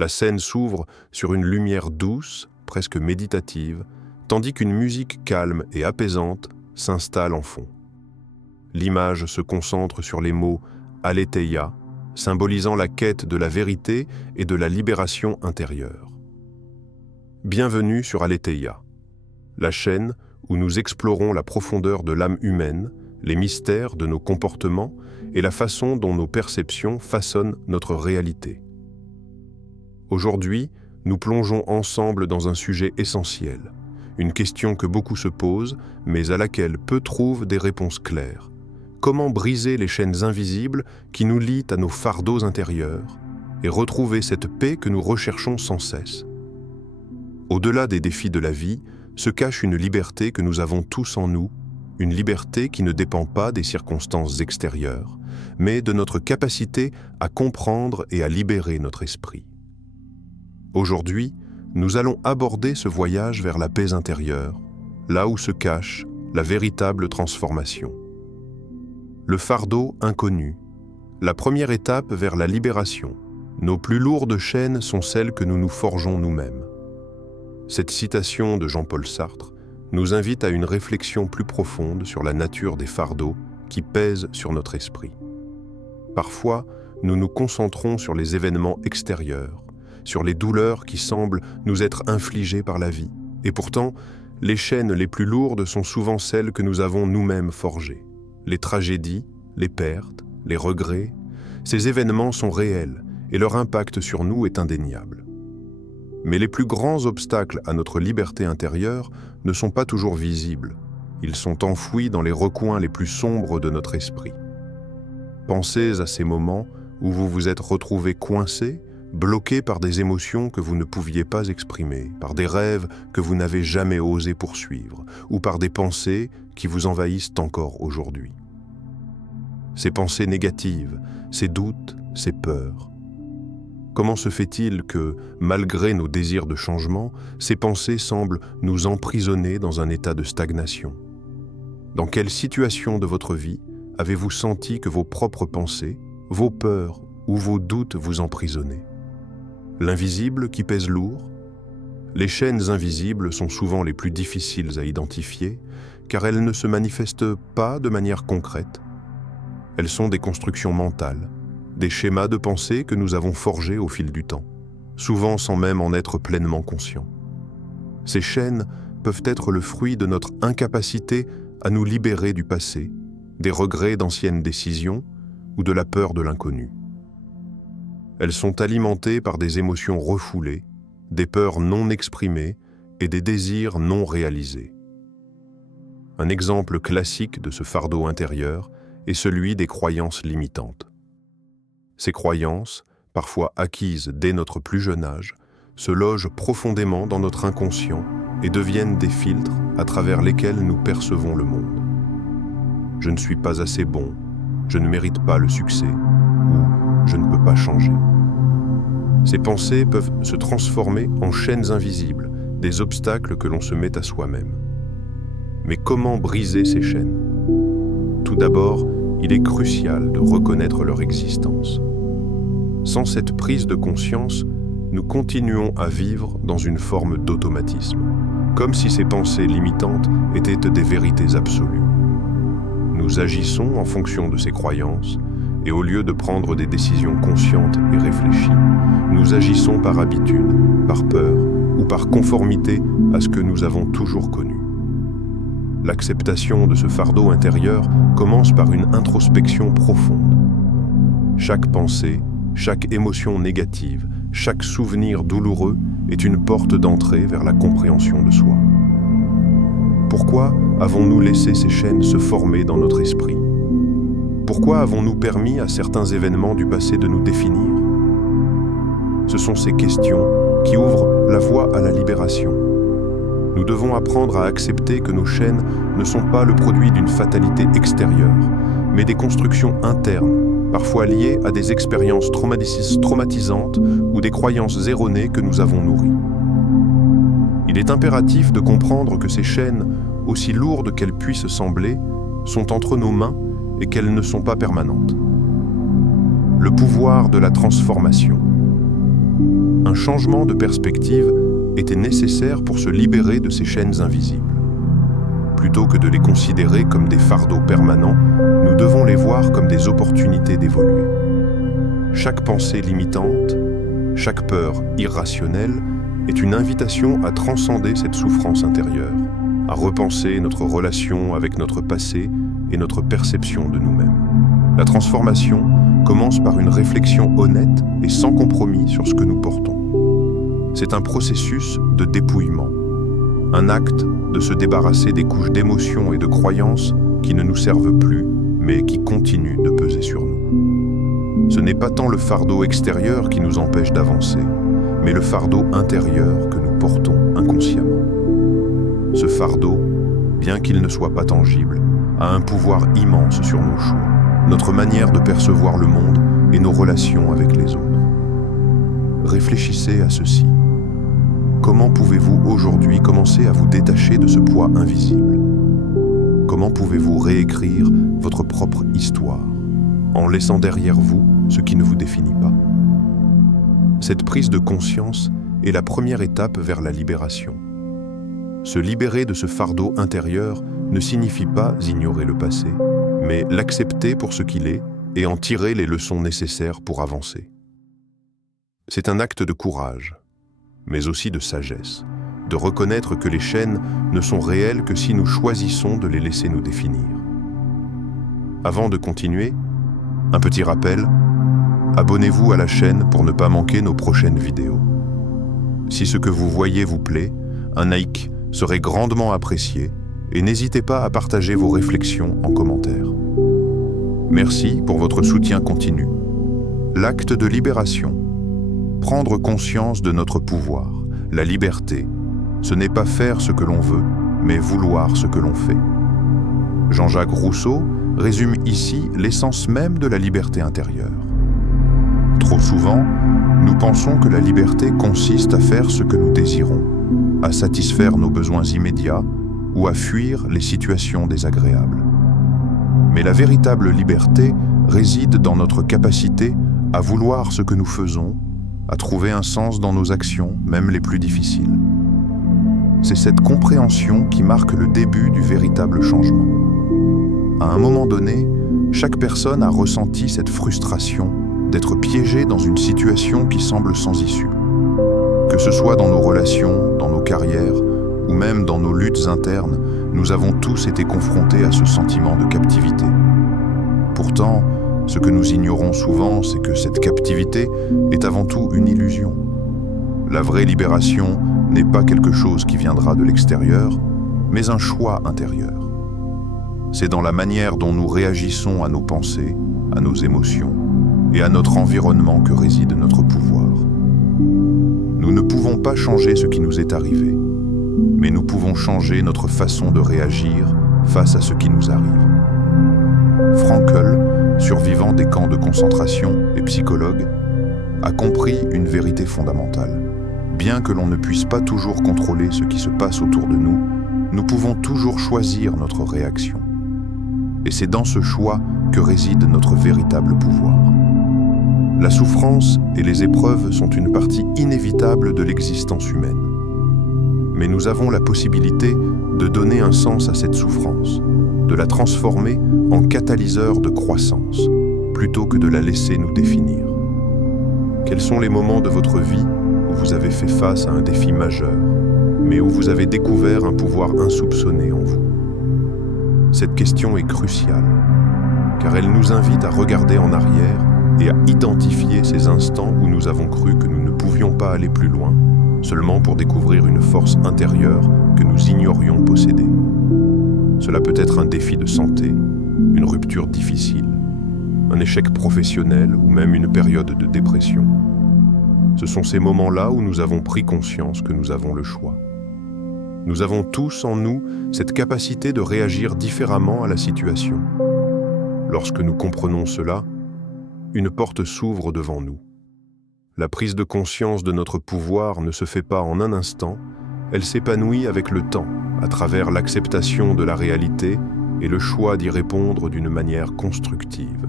La scène s'ouvre sur une lumière douce, presque méditative, tandis qu'une musique calme et apaisante s'installe en fond. L'image se concentre sur les mots « Aletheia », symbolisant la quête de la vérité et de la libération intérieure. Bienvenue sur Aletheia, la chaîne où nous explorons la profondeur de l'âme humaine, les mystères de nos comportements et la façon dont nos perceptions façonnent notre réalité. Aujourd'hui, nous plongeons ensemble dans un sujet essentiel, une question que beaucoup se posent, mais à laquelle peu trouvent des réponses claires. Comment briser les chaînes invisibles qui nous lient à nos fardeaux intérieurs et retrouver cette paix que nous recherchons sans cesse? Au-delà des défis de la vie, se cache une liberté que nous avons tous en nous, une liberté qui ne dépend pas des circonstances extérieures, mais de notre capacité à comprendre et à libérer notre esprit. Aujourd'hui, nous allons aborder ce voyage vers la paix intérieure, là où se cache la véritable transformation. Le fardeau inconnu, la première étape vers la libération. Nos plus lourdes chaînes sont celles que nous nous forgeons nous-mêmes. Cette citation de Jean-Paul Sartre nous invite à une réflexion plus profonde sur la nature des fardeaux qui pèsent sur notre esprit. Parfois, nous nous concentrons sur les événements extérieurs, sur les douleurs qui semblent nous être infligées par la vie. Et pourtant, les chaînes les plus lourdes sont souvent celles que nous avons nous-mêmes forgées. Les tragédies, les pertes, les regrets, ces événements sont réels et leur impact sur nous est indéniable. Mais les plus grands obstacles à notre liberté intérieure ne sont pas toujours visibles. Ils sont enfouis dans les recoins les plus sombres de notre esprit. Pensez à ces moments où vous vous êtes retrouvé coincé, bloqué par des émotions que vous ne pouviez pas exprimer, par des rêves que vous n'avez jamais osé poursuivre, ou par des pensées qui vous envahissent encore aujourd'hui. Ces pensées négatives, ces doutes, ces peurs. Comment se fait-il que, malgré nos désirs de changement, ces pensées semblent nous emprisonner dans un état de stagnation? Dans quelle situation de votre vie avez-vous senti que vos propres pensées, vos peurs ou vos doutes vous emprisonnaient? L'invisible qui pèse lourd? Les chaînes invisibles sont souvent les plus difficiles à identifier, car elles ne se manifestent pas de manière concrète. Elles sont des constructions mentales, des schémas de pensée que nous avons forgés au fil du temps, souvent sans même en être pleinement conscients. Ces chaînes peuvent être le fruit de notre incapacité à nous libérer du passé, des regrets d'anciennes décisions ou de la peur de l'inconnu. Elles sont alimentées par des émotions refoulées, des peurs non exprimées et des désirs non réalisés. Un exemple classique de ce fardeau intérieur est celui des croyances limitantes. Ces croyances, parfois acquises dès notre plus jeune âge, se logent profondément dans notre inconscient et deviennent des filtres à travers lesquels nous percevons le monde. Je ne suis pas assez bon, je ne mérite pas le succès, ou je ne peux pas changer. Ces pensées peuvent se transformer en chaînes invisibles, des obstacles que l'on se met à soi-même. Mais comment briser ces chaînes? Tout d'abord, il est crucial de reconnaître leur existence. Sans cette prise de conscience, nous continuons à vivre dans une forme d'automatisme, comme si ces pensées limitantes étaient des vérités absolues. Nous agissons en fonction de ces croyances, et au lieu de prendre des décisions conscientes et réfléchies, nous agissons par habitude, par peur ou par conformité à ce que nous avons toujours connu. L'acceptation de ce fardeau intérieur commence par une introspection profonde. Chaque pensée, chaque émotion négative, chaque souvenir douloureux est une porte d'entrée vers la compréhension de soi. Pourquoi avons-nous laissé ces chaînes se former dans notre esprit? Pourquoi avons-nous permis à certains événements du passé de nous définir? Ce sont ces questions qui ouvrent la voie à la libération. Nous devons apprendre à accepter que nos chaînes ne sont pas le produit d'une fatalité extérieure, mais des constructions internes, parfois liées à des expériences traumatisantes ou des croyances erronées que nous avons nourries. Il est impératif de comprendre que ces chaînes, aussi lourdes qu'elles puissent sembler, sont entre nos mains et qu'elles ne sont pas permanentes. Le pouvoir de la transformation. un changement de perspective était nécessaire pour se libérer de ces chaînes invisibles. Plutôt que de les considérer comme des fardeaux permanents, nous devons les voir comme des opportunités d'évoluer. Chaque pensée limitante, chaque peur irrationnelle est une invitation à transcender cette souffrance intérieure, à repenser notre relation avec notre passé et notre perception de nous-mêmes. La transformation commence par une réflexion honnête et sans compromis sur ce que nous portons. C'est un processus de dépouillement, un acte de se débarrasser des couches d'émotions et de croyances qui ne nous servent plus, mais qui continuent de peser sur nous. Ce n'est pas tant le fardeau extérieur qui nous empêche d'avancer, mais le fardeau intérieur que nous portons inconsciemment. Ce fardeau, bien qu'il ne soit pas tangible, a un pouvoir immense sur nos choix, notre manière de percevoir le monde et nos relations avec les autres. Réfléchissez à ceci. Comment pouvez-vous aujourd'hui commencer à vous détacher de ce poids invisible? Comment pouvez-vous réécrire votre propre histoire, en laissant derrière vous ce qui ne vous définit pas? Cette prise de conscience est la première étape vers la libération. Se libérer de ce fardeau intérieur ne signifie pas ignorer le passé, mais l'accepter pour ce qu'il est et en tirer les leçons nécessaires pour avancer. C'est un acte de courage, mais aussi de sagesse, de reconnaître que les chaînes ne sont réelles que si nous choisissons de les laisser nous définir. Avant de continuer, un petit rappel, abonnez-vous à la chaîne pour ne pas manquer nos prochaines vidéos. Si ce que vous voyez vous plaît, un like serait grandement apprécié et n'hésitez pas à partager vos réflexions en commentaire. Merci pour votre soutien continu. L'acte de libération. Prendre conscience de notre pouvoir, la liberté, ce n'est pas faire ce que l'on veut, mais vouloir ce que l'on fait. Jean-Jacques Rousseau résume ici l'essence même de la liberté intérieure. Trop souvent, nous pensons que la liberté consiste à faire ce que nous désirons, à satisfaire nos besoins immédiats ou à fuir les situations désagréables. Mais la véritable liberté réside dans notre capacité à vouloir ce que nous faisons, à trouver un sens dans nos actions, même les plus difficiles. C'est cette compréhension qui marque le début du véritable changement. À un moment donné, chaque personne a ressenti cette frustration d'être piégée dans une situation qui semble sans issue. Que ce soit dans nos relations, dans nos carrières, ou même dans nos luttes internes, nous avons tous été confrontés à ce sentiment de captivité. Pourtant, ce que nous ignorons souvent, c'est que cette captivité est avant tout une illusion. La vraie libération n'est pas quelque chose qui viendra de l'extérieur, mais un choix intérieur. C'est dans la manière dont nous réagissons à nos pensées, à nos émotions et à notre environnement que réside notre pouvoir. Nous ne pouvons pas changer ce qui nous est arrivé, mais nous pouvons changer notre façon de réagir face à ce qui nous arrive. Frankl, survivant des camps de concentration et psychologue, a compris une vérité fondamentale. Bien que l'on ne puisse pas toujours contrôler ce qui se passe autour de nous, nous pouvons toujours choisir notre réaction. Et c'est dans ce choix que réside notre véritable pouvoir. La souffrance et les épreuves sont une partie inévitable de l'existence humaine. Mais nous avons la possibilité de donner un sens à cette souffrance, de la transformer en catalyseur de croissance, plutôt que de la laisser nous définir. Quels sont les moments de votre vie où vous avez fait face à un défi majeur, mais où vous avez découvert un pouvoir insoupçonné en vous? Cette question est cruciale, car elle nous invite à regarder en arrière et à identifier ces instants où nous avons cru que nous ne pouvions pas aller plus loin, seulement pour découvrir une force intérieure que nous ignorions posséder. Cela peut être un défi de santé, une rupture difficile, un échec professionnel ou même une période de dépression. Ce sont ces moments-là où nous avons pris conscience que nous avons le choix. Nous avons tous en nous cette capacité de réagir différemment à la situation. Lorsque nous comprenons cela, une porte s'ouvre devant nous. La prise de conscience de notre pouvoir ne se fait pas en un instant, elle s'épanouit avec le temps, à travers l'acceptation de la réalité et le choix d'y répondre d'une manière constructive.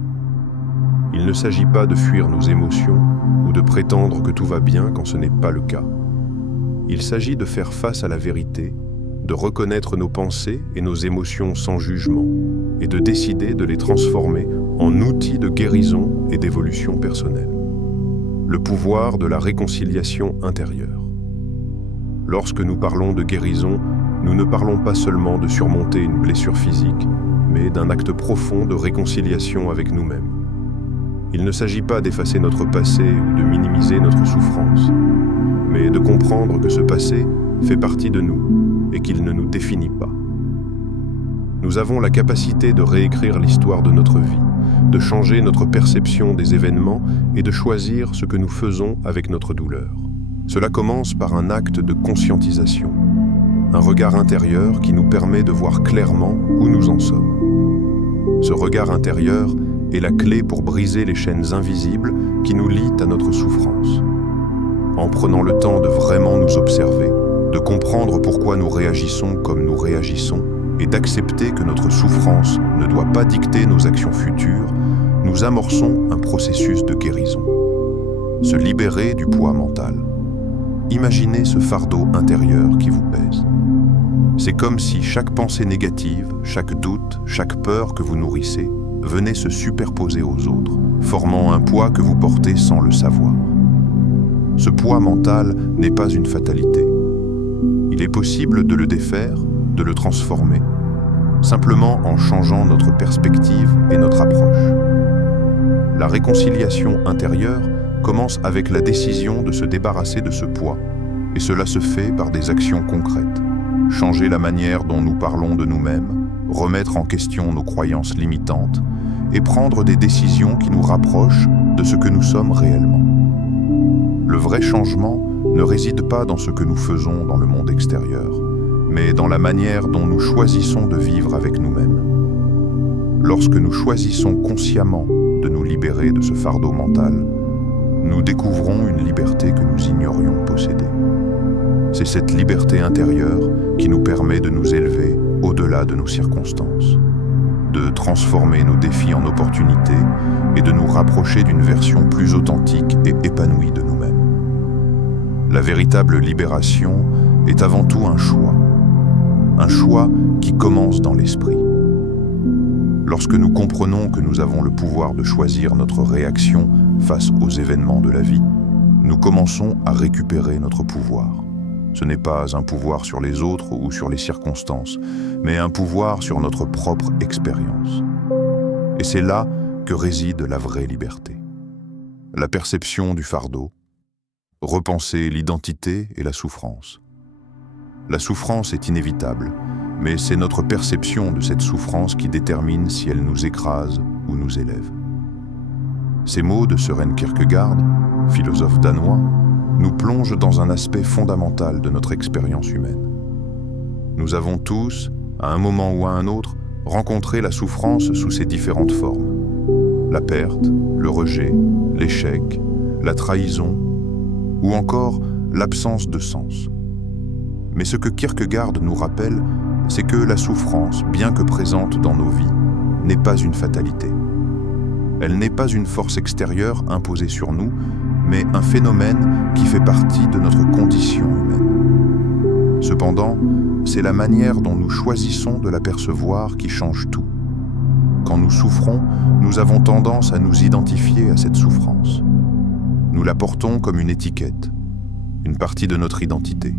Il ne s'agit pas de fuir nos émotions ou de prétendre que tout va bien quand ce n'est pas le cas. Il s'agit de faire face à la vérité, de reconnaître nos pensées et nos émotions sans jugement et de décider de les transformer en outils de guérison et d'évolution personnelle. Le pouvoir de la réconciliation intérieure. Lorsque nous parlons de guérison, nous ne parlons pas seulement de surmonter une blessure physique, mais d'un acte profond de réconciliation avec nous-mêmes. Il ne s'agit pas d'effacer notre passé ou de minimiser notre souffrance, mais de comprendre que ce passé fait partie de nous et qu'il ne nous définit pas. Nous avons la capacité de réécrire l'histoire de notre vie, de changer notre perception des événements et de choisir ce que nous faisons avec notre douleur. Cela commence par un acte de conscientisation, un regard intérieur qui nous permet de voir clairement où nous en sommes. Ce regard intérieur est la clé pour briser les chaînes invisibles qui nous lient à notre souffrance. En prenant le temps de vraiment nous observer, de comprendre pourquoi nous réagissons comme nous réagissons et d'accepter que notre souffrance ne doit pas dicter nos actions futures, nous amorçons un processus de guérison. Se libérer du poids mental. Imaginez ce fardeau intérieur qui vous pèse. C'est comme si chaque pensée négative, chaque doute, chaque peur que vous nourrissez venait se superposer aux autres, formant un poids que vous portez sans le savoir. Ce poids mental n'est pas une fatalité. Il est possible de le défaire, de le transformer, simplement en changeant notre perspective et notre approche. La réconciliation intérieure commence avec la décision de se débarrasser de ce poids, et cela se fait par des actions concrètes. Changer la manière dont nous parlons de nous-mêmes, remettre en question nos croyances limitantes et prendre des décisions qui nous rapprochent de ce que nous sommes réellement. Le vrai changement ne réside pas dans ce que nous faisons dans le monde extérieur, mais dans la manière dont nous choisissons de vivre avec nous-mêmes. Lorsque nous choisissons consciemment de nous libérer de ce fardeau mental, nous découvrons une liberté que nous ignorions posséder. C'est cette liberté intérieure qui nous permet de nous élever au-delà de nos circonstances, de transformer nos défis en opportunités et de nous rapprocher d'une version plus authentique et épanouie de nous-mêmes. La véritable libération est avant tout un choix qui commence dans l'esprit. Lorsque nous comprenons que nous avons le pouvoir de choisir notre réaction face aux événements de la vie, nous commençons à récupérer notre pouvoir. Ce n'est pas un pouvoir sur les autres ou sur les circonstances, mais un pouvoir sur notre propre expérience. Et c'est là que réside la vraie liberté. La perception du fardeau, repenser l'identité et la souffrance. La souffrance est inévitable, mais c'est notre perception de cette souffrance qui détermine si elle nous écrase ou nous élève. Ces mots de Søren Kierkegaard, philosophe danois, nous plongent dans un aspect fondamental de notre expérience humaine. Nous avons tous, à un moment ou à un autre, rencontré la souffrance sous ses différentes formes. La perte, le rejet, l'échec, la trahison, ou encore l'absence de sens. Mais ce que Kierkegaard nous rappelle, c'est que la souffrance, bien que présente dans nos vies, n'est pas une fatalité. Elle n'est pas une force extérieure imposée sur nous, mais un phénomène qui fait partie de notre condition humaine. Cependant, c'est la manière dont nous choisissons de l'apercevoir qui change tout. Quand nous souffrons, nous avons tendance à nous identifier à cette souffrance. Nous la portons comme une étiquette, une partie de notre identité.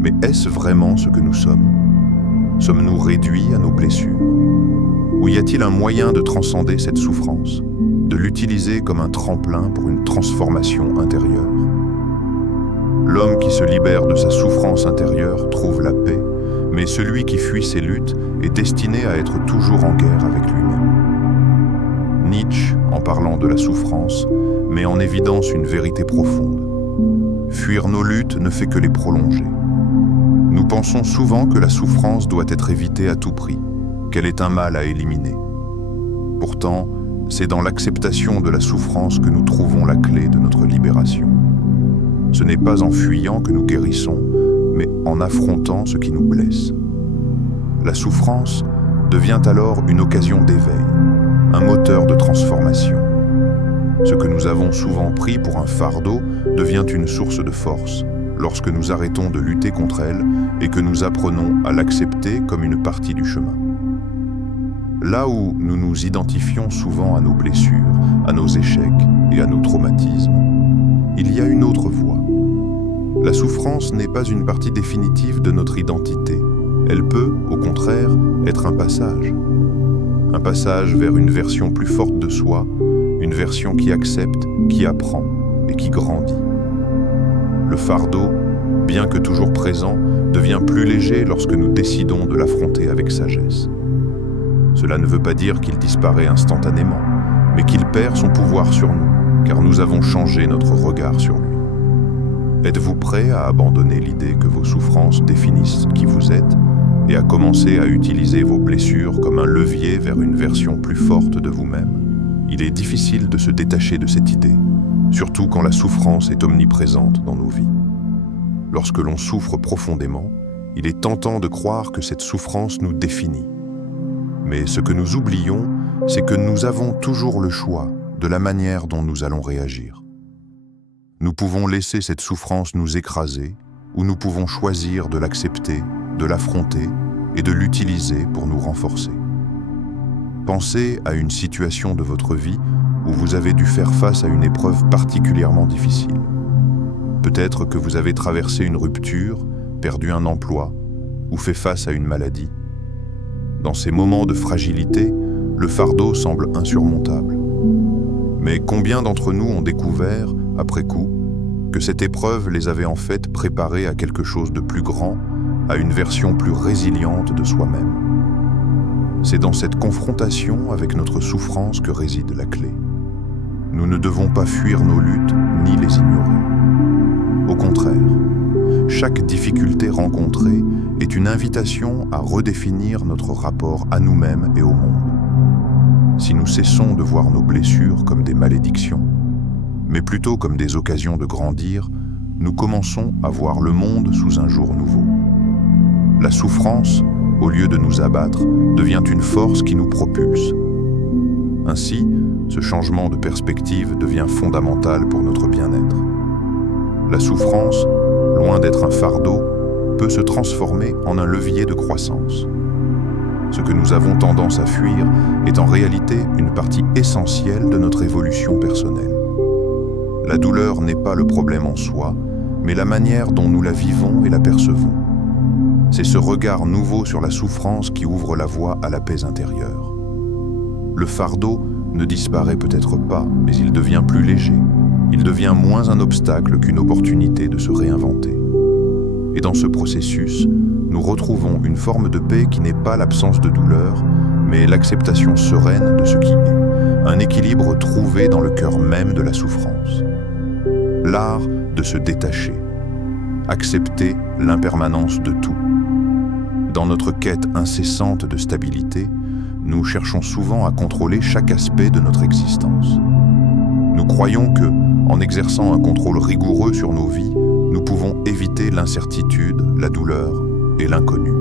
Mais est-ce vraiment ce que nous sommes ? Sommes-nous réduits à nos blessures ? Ou y a-t-il un moyen de transcender cette souffrance, de l'utiliser comme un tremplin pour une transformation intérieure ? L'homme qui se libère de sa souffrance intérieure trouve la paix, mais celui qui fuit ses luttes est destiné à être toujours en guerre avec lui-même. Nietzsche, en parlant de la souffrance, met en évidence une vérité profonde. Fuir nos luttes ne fait que les prolonger. Nous pensons souvent que la souffrance doit être évitée à tout prix, qu'elle est un mal à éliminer. Pourtant, c'est dans l'acceptation de la souffrance que nous trouvons la clé de notre libération. Ce n'est pas en fuyant que nous guérissons, mais en affrontant ce qui nous blesse. La souffrance devient alors une occasion d'éveil, un moteur de transformation. Ce que nous avons souvent pris pour un fardeau devient une source de force lorsque nous arrêtons de lutter contre elle et que nous apprenons à l'accepter comme une partie du chemin. Là où nous nous identifions souvent à nos blessures, à nos échecs et à nos traumatismes, il y a une autre voie. La souffrance n'est pas une partie définitive de notre identité. Elle peut, au contraire, être un passage. Un passage vers une version plus forte de soi, une version qui accepte, qui apprend et qui grandit. Le fardeau, bien que toujours présent, devient plus léger lorsque nous décidons de l'affronter avec sagesse. Cela ne veut pas dire qu'il disparaît instantanément, mais qu'il perd son pouvoir sur nous, car nous avons changé notre regard sur lui. Êtes-vous prêt à abandonner l'idée que vos souffrances définissent qui vous êtes et à commencer à utiliser vos blessures comme un levier vers une version plus forte de vous-même? Il est difficile de se détacher de cette idée, surtout quand la souffrance est omniprésente dans nos vies. Lorsque l'on souffre profondément, il est tentant de croire que cette souffrance nous définit. Mais ce que nous oublions, c'est que nous avons toujours le choix de la manière dont nous allons réagir. Nous pouvons laisser cette souffrance nous écraser, ou nous pouvons choisir de l'accepter, de l'affronter et de l'utiliser pour nous renforcer. Pensez à une situation de votre vie où vous avez dû faire face à une épreuve particulièrement difficile. Peut-être que vous avez traversé une rupture, perdu un emploi ou fait face à une maladie. Dans ces moments de fragilité, le fardeau semble insurmontable. Mais combien d'entre nous ont découvert, après coup, que cette épreuve les avait en fait préparés à quelque chose de plus grand, à une version plus résiliente de soi-même? C'est dans cette confrontation avec notre souffrance que réside la clé. Nous ne devons pas fuir nos luttes ni les ignorer. Au contraire, chaque difficulté rencontrée est une invitation à redéfinir notre rapport à nous-mêmes et au monde. Si nous cessons de voir nos blessures comme des malédictions, mais plutôt comme des occasions de grandir, nous commençons à voir le monde sous un jour nouveau. La souffrance, au lieu de nous abattre, devient une force qui nous propulse. Ainsi, ce changement de perspective devient fondamental pour notre bien-être. La souffrance, loin d'être un fardeau, peut se transformer en un levier de croissance. Ce que nous avons tendance à fuir est en réalité une partie essentielle de notre évolution personnelle. La douleur n'est pas le problème en soi, mais la manière dont nous la vivons et la percevons. C'est ce regard nouveau sur la souffrance qui ouvre la voie à la paix intérieure. Le fardeau ne disparaît peut-être pas, mais il devient plus léger. Il devient moins un obstacle qu'une opportunité de se réinventer. Et dans ce processus, nous retrouvons une forme de paix qui n'est pas l'absence de douleur, mais l'acceptation sereine de ce qui est, un équilibre trouvé dans le cœur même de la souffrance. L'art de se détacher, accepter l'impermanence de tout. Dans notre quête incessante de stabilité, nous cherchons souvent à contrôler chaque aspect de notre existence. Nous croyons que, en exerçant un contrôle rigoureux sur nos vies, nous pouvons éviter l'incertitude, la douleur et l'inconnu.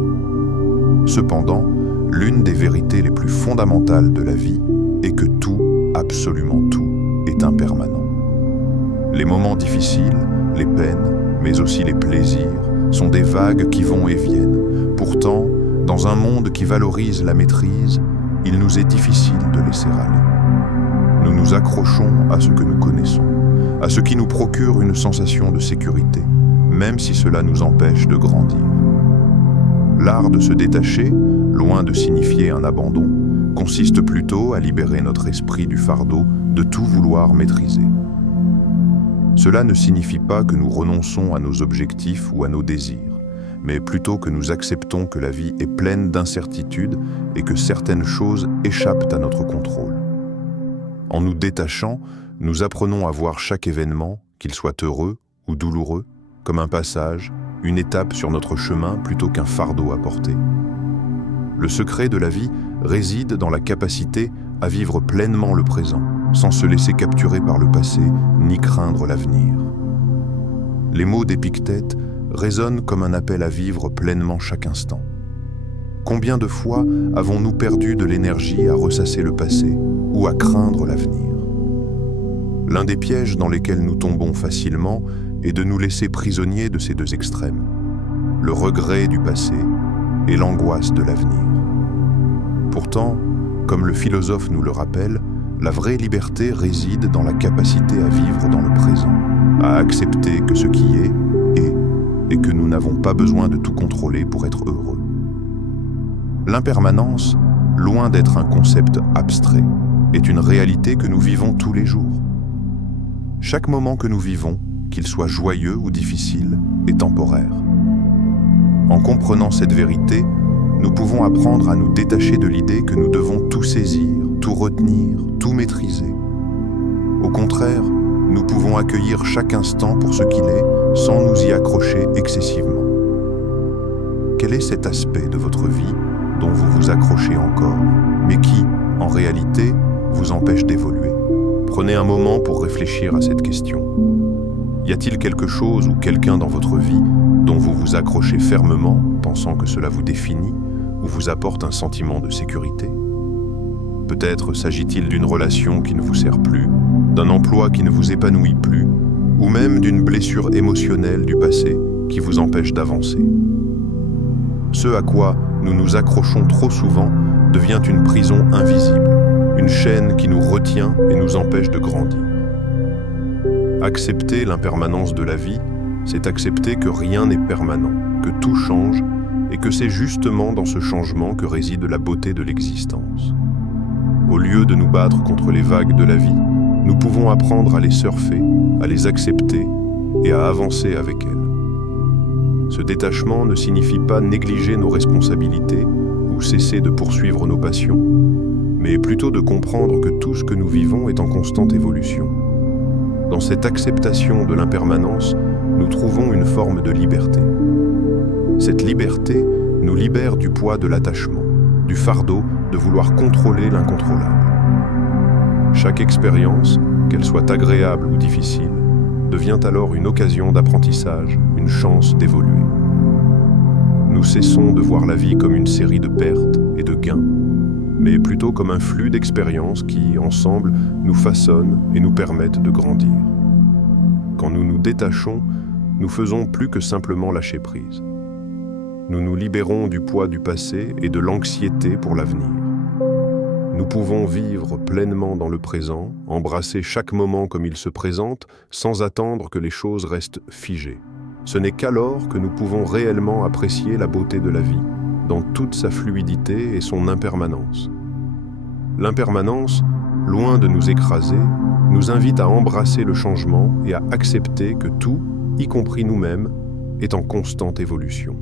Cependant, l'une des vérités les plus fondamentales de la vie est que tout, absolument tout, est impermanent. Les moments difficiles, les peines, mais aussi les plaisirs, sont des vagues qui vont et viennent. Pourtant, dans un monde qui valorise la maîtrise, il nous est difficile de laisser aller. Nous nous accrochons à ce que nous connaissons, à ce qui nous procure une sensation de sécurité, même si cela nous empêche de grandir. L'art de se détacher, loin de signifier un abandon, consiste plutôt à libérer notre esprit du fardeau de tout vouloir maîtriser. Cela ne signifie pas que nous renonçons à nos objectifs ou à nos désirs, mais plutôt que nous acceptons que la vie est pleine d'incertitudes et que certaines choses échappent à notre contrôle. En nous détachant, nous apprenons à voir chaque événement, qu'il soit heureux ou douloureux, comme un passage, une étape sur notre chemin plutôt qu'un fardeau à porter. Le secret de la vie réside dans la capacité à vivre pleinement le présent, sans se laisser capturer par le passé, ni craindre l'avenir. Les mots d'Épictète résonnent comme un appel à vivre pleinement chaque instant. Combien de fois avons-nous perdu de l'énergie à ressasser le passé, ou à craindre l'avenir. L'un des pièges dans lesquels nous tombons facilement est de nous laisser prisonniers de ces deux extrêmes, le regret du passé et l'angoisse de l'avenir. Pourtant, comme le philosophe nous le rappelle, la vraie liberté réside dans la capacité à vivre dans le présent, à accepter que ce qui est, et que nous n'avons pas besoin de tout contrôler pour être heureux. L'impermanence, loin d'être un concept abstrait, est une réalité que nous vivons tous les jours. Chaque moment que nous vivons, qu'il soit joyeux ou difficile, est temporaire. En comprenant cette vérité, nous pouvons apprendre à nous détacher de l'idée que nous devons tout saisir, tout retenir, tout maîtriser. Au contraire, nous pouvons accueillir chaque instant pour ce qu'il est, sans nous y accrocher excessivement. Quel est cet aspect de votre vie dont vous vous accrochez encore, mais qui, en réalité, vous empêche d'évoluer? Prenez un moment pour réfléchir à cette question. Y a-t-il quelque chose ou quelqu'un dans votre vie dont vous vous accrochez fermement, pensant que cela vous définit ou vous apporte un sentiment de sécurité? Peut-être s'agit-il d'une relation qui ne vous sert plus, d'un emploi qui ne vous épanouit plus, ou même d'une blessure émotionnelle du passé qui vous empêche d'avancer. Ce à quoi nous nous accrochons trop souvent devient une prison invisible, une chaîne qui nous retient et nous empêche de grandir. Accepter l'impermanence de la vie, c'est accepter que rien n'est permanent, que tout change et que c'est justement dans ce changement que réside la beauté de l'existence. Au lieu de nous battre contre les vagues de la vie, nous pouvons apprendre à les surfer, à les accepter et à avancer avec elles. Ce détachement ne signifie pas négliger nos responsabilités ou cesser de poursuivre nos passions, mais plutôt de comprendre que tout ce que nous vivons est en constante évolution. Dans cette acceptation de l'impermanence, nous trouvons une forme de liberté. Cette liberté nous libère du poids de l'attachement, du fardeau de vouloir contrôler l'incontrôlable. Chaque expérience, qu'elle soit agréable ou difficile, devient alors une occasion d'apprentissage, une chance d'évoluer. Nous cessons de voir la vie comme une série de pertes et de gains, mais plutôt comme un flux d'expériences qui, ensemble, nous façonnent et nous permettent de grandir. Quand nous nous détachons, nous faisons plus que simplement lâcher prise. Nous nous libérons du poids du passé et de l'anxiété pour l'avenir. Nous pouvons vivre pleinement dans le présent, embrasser chaque moment comme il se présente, sans attendre que les choses restent figées. Ce n'est qu'alors que nous pouvons réellement apprécier la beauté de la vie, dans toute sa fluidité et son impermanence. L'impermanence, loin de nous écraser, nous invite à embrasser le changement et à accepter que tout, y compris nous-mêmes, est en constante évolution.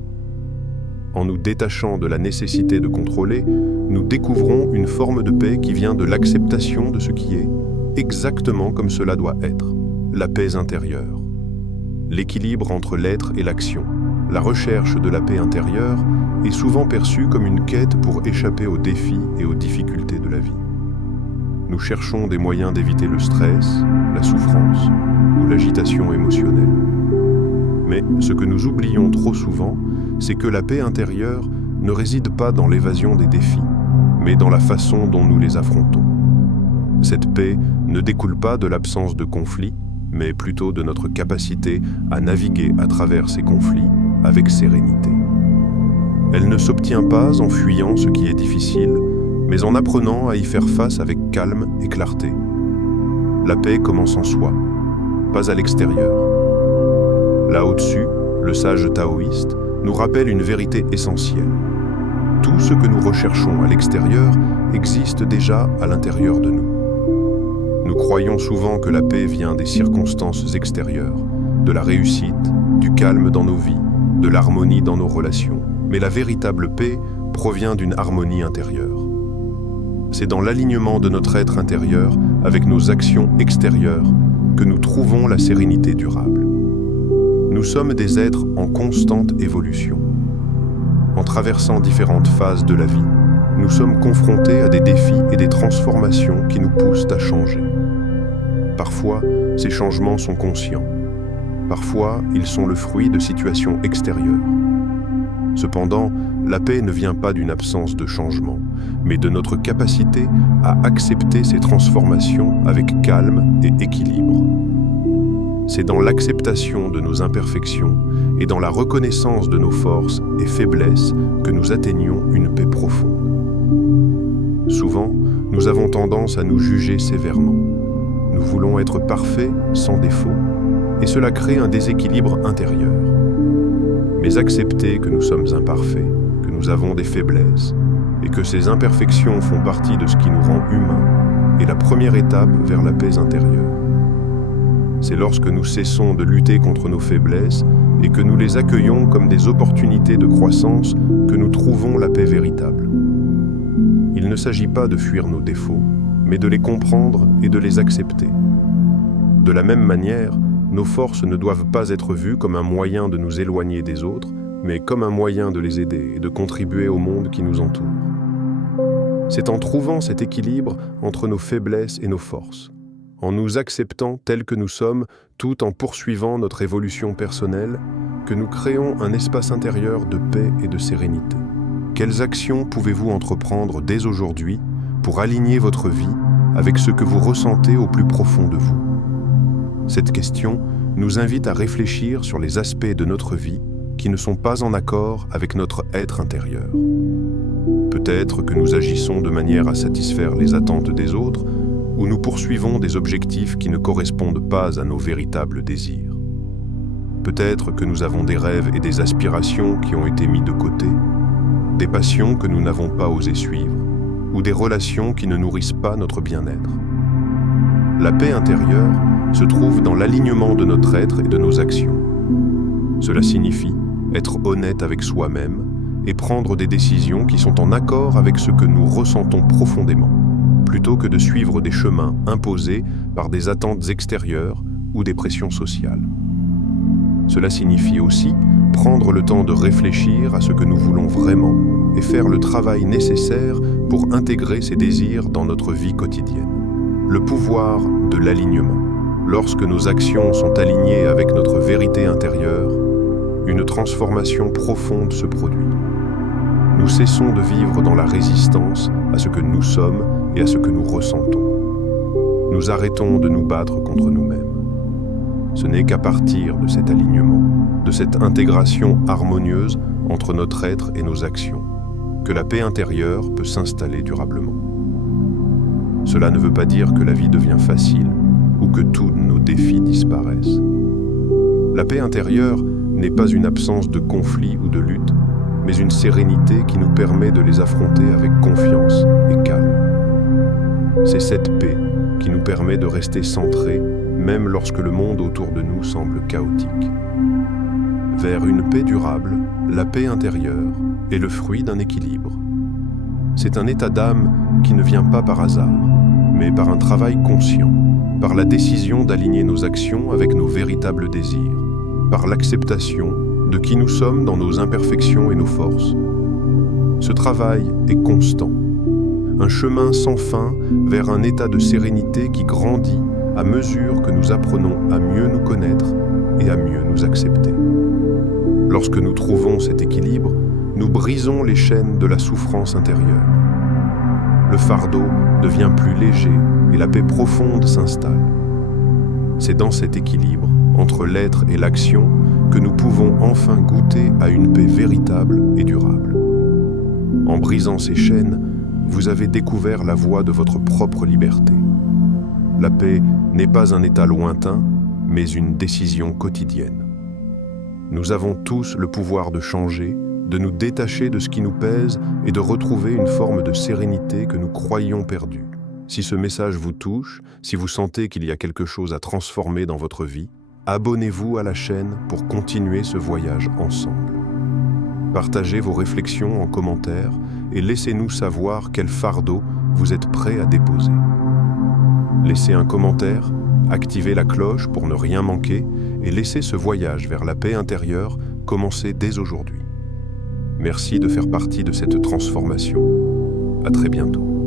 En nous détachant de la nécessité de contrôler, nous découvrons une forme de paix qui vient de l'acceptation de ce qui est, exactement comme cela doit être, la paix intérieure. L'équilibre entre l'être et l'action, la recherche de la paix intérieure, est souvent perçue comme une quête pour échapper aux défis et aux difficultés de la vie. Nous cherchons des moyens d'éviter le stress, la souffrance ou l'agitation émotionnelle. Mais ce que nous oublions trop souvent, c'est que la paix intérieure ne réside pas dans l'évasion des défis, mais dans la façon dont nous les affrontons. Cette paix ne découle pas de l'absence de conflits, mais plutôt de notre capacité à naviguer à travers ces conflits avec sérénité. Elle ne s'obtient pas en fuyant ce qui est difficile, mais en apprenant à y faire face avec calme et clarté. La paix commence en soi, pas à l'extérieur. Là au-dessus, le sage taoïste nous rappelle une vérité essentielle. Tout ce que nous recherchons à l'extérieur existe déjà à l'intérieur de nous. Nous croyons souvent que la paix vient des circonstances extérieures, de la réussite, du calme dans nos vies, de l'harmonie dans nos relations. Mais la véritable paix provient d'une harmonie intérieure. C'est dans l'alignement de notre être intérieur avec nos actions extérieures que nous trouvons la sérénité durable. Nous sommes des êtres en constante évolution. En traversant différentes phases de la vie, nous sommes confrontés à des défis et des transformations qui nous poussent à changer. Parfois, ces changements sont conscients. Parfois, ils sont le fruit de situations extérieures. Cependant, la paix ne vient pas d'une absence de changement, mais de notre capacité à accepter ces transformations avec calme et équilibre. C'est dans l'acceptation de nos imperfections et dans la reconnaissance de nos forces et faiblesses que nous atteignons une paix profonde. Souvent, nous avons tendance à nous juger sévèrement. Nous voulons être parfaits sans défaut, et cela crée un déséquilibre intérieur. Mais accepter que nous sommes imparfaits, que nous avons des faiblesses, et que ces imperfections font partie de ce qui nous rend humains, est la première étape vers la paix intérieure. C'est lorsque nous cessons de lutter contre nos faiblesses et que nous les accueillons comme des opportunités de croissance que nous trouvons la paix véritable. Il ne s'agit pas de fuir nos défauts, mais de les comprendre et de les accepter. De la même manière, nos forces ne doivent pas être vues comme un moyen de nous éloigner des autres, mais comme un moyen de les aider et de contribuer au monde qui nous entoure. C'est en trouvant cet équilibre entre nos faiblesses et nos forces, en nous acceptant tels que nous sommes, tout en poursuivant notre évolution personnelle, que nous créons un espace intérieur de paix et de sérénité. Quelles actions pouvez-vous entreprendre dès aujourd'hui pour aligner votre vie avec ce que vous ressentez au plus profond de vous? Cette question nous invite à réfléchir sur les aspects de notre vie qui ne sont pas en accord avec notre être intérieur. Peut-être que nous agissons de manière à satisfaire les attentes des autres, ou nous poursuivons des objectifs qui ne correspondent pas à nos véritables désirs. Peut-être que nous avons des rêves et des aspirations qui ont été mis de côté, des passions que nous n'avons pas osé suivre, ou des relations qui ne nourrissent pas notre bien-être. La paix intérieure se trouve dans l'alignement de notre être et de nos actions. Cela signifie être honnête avec soi-même et prendre des décisions qui sont en accord avec ce que nous ressentons profondément, plutôt que de suivre des chemins imposés par des attentes extérieures ou des pressions sociales. Cela signifie aussi prendre le temps de réfléchir à ce que nous voulons vraiment et faire le travail nécessaire pour intégrer ces désirs dans notre vie quotidienne. Le pouvoir de l'alignement. Lorsque nos actions sont alignées avec notre vérité intérieure, une transformation profonde se produit. Nous cessons de vivre dans la résistance à ce que nous sommes et à ce que nous ressentons. Nous arrêtons de nous battre contre nous-mêmes. Ce n'est qu'à partir de cet alignement, de cette intégration harmonieuse entre notre être et nos actions, que la paix intérieure peut s'installer durablement. Cela ne veut pas dire que la vie devient facile ou que tous nos défis disparaissent. La paix intérieure n'est pas une absence de conflit ou de lutte, mais une sérénité qui nous permet de les affronter avec confiance et calme. C'est cette paix qui nous permet de rester centrés, même lorsque le monde autour de nous semble chaotique. Vers une paix durable, la paix intérieure est le fruit d'un équilibre. C'est un état d'âme qui ne vient pas par hasard, mais par un travail conscient, par la décision d'aligner nos actions avec nos véritables désirs, par l'acceptation de qui nous sommes dans nos imperfections et nos forces. Ce travail est constant, un chemin sans fin vers un état de sérénité qui grandit à mesure que nous apprenons à mieux nous connaître et à mieux nous accepter. Lorsque nous trouvons cet équilibre, nous brisons les chaînes de la souffrance intérieure. Le fardeau devient plus léger et la paix profonde s'installe. C'est dans cet équilibre, entre l'être et l'action, que nous pouvons enfin goûter à une paix véritable et durable. En brisant ces chaînes, vous avez découvert la voie de votre propre liberté. La paix n'est pas un état lointain, mais une décision quotidienne. Nous avons tous le pouvoir de changer, de nous détacher de ce qui nous pèse et de retrouver une forme de sérénité que nous croyions perdue. Si ce message vous touche, si vous sentez qu'il y a quelque chose à transformer dans votre vie, abonnez-vous à la chaîne pour continuer ce voyage ensemble. Partagez vos réflexions en commentaire et laissez-nous savoir quel fardeau vous êtes prêt à déposer. Laissez un commentaire, activez la cloche pour ne rien manquer et laissez ce voyage vers la paix intérieure commencer dès aujourd'hui. Merci de faire partie de cette transformation. À très bientôt.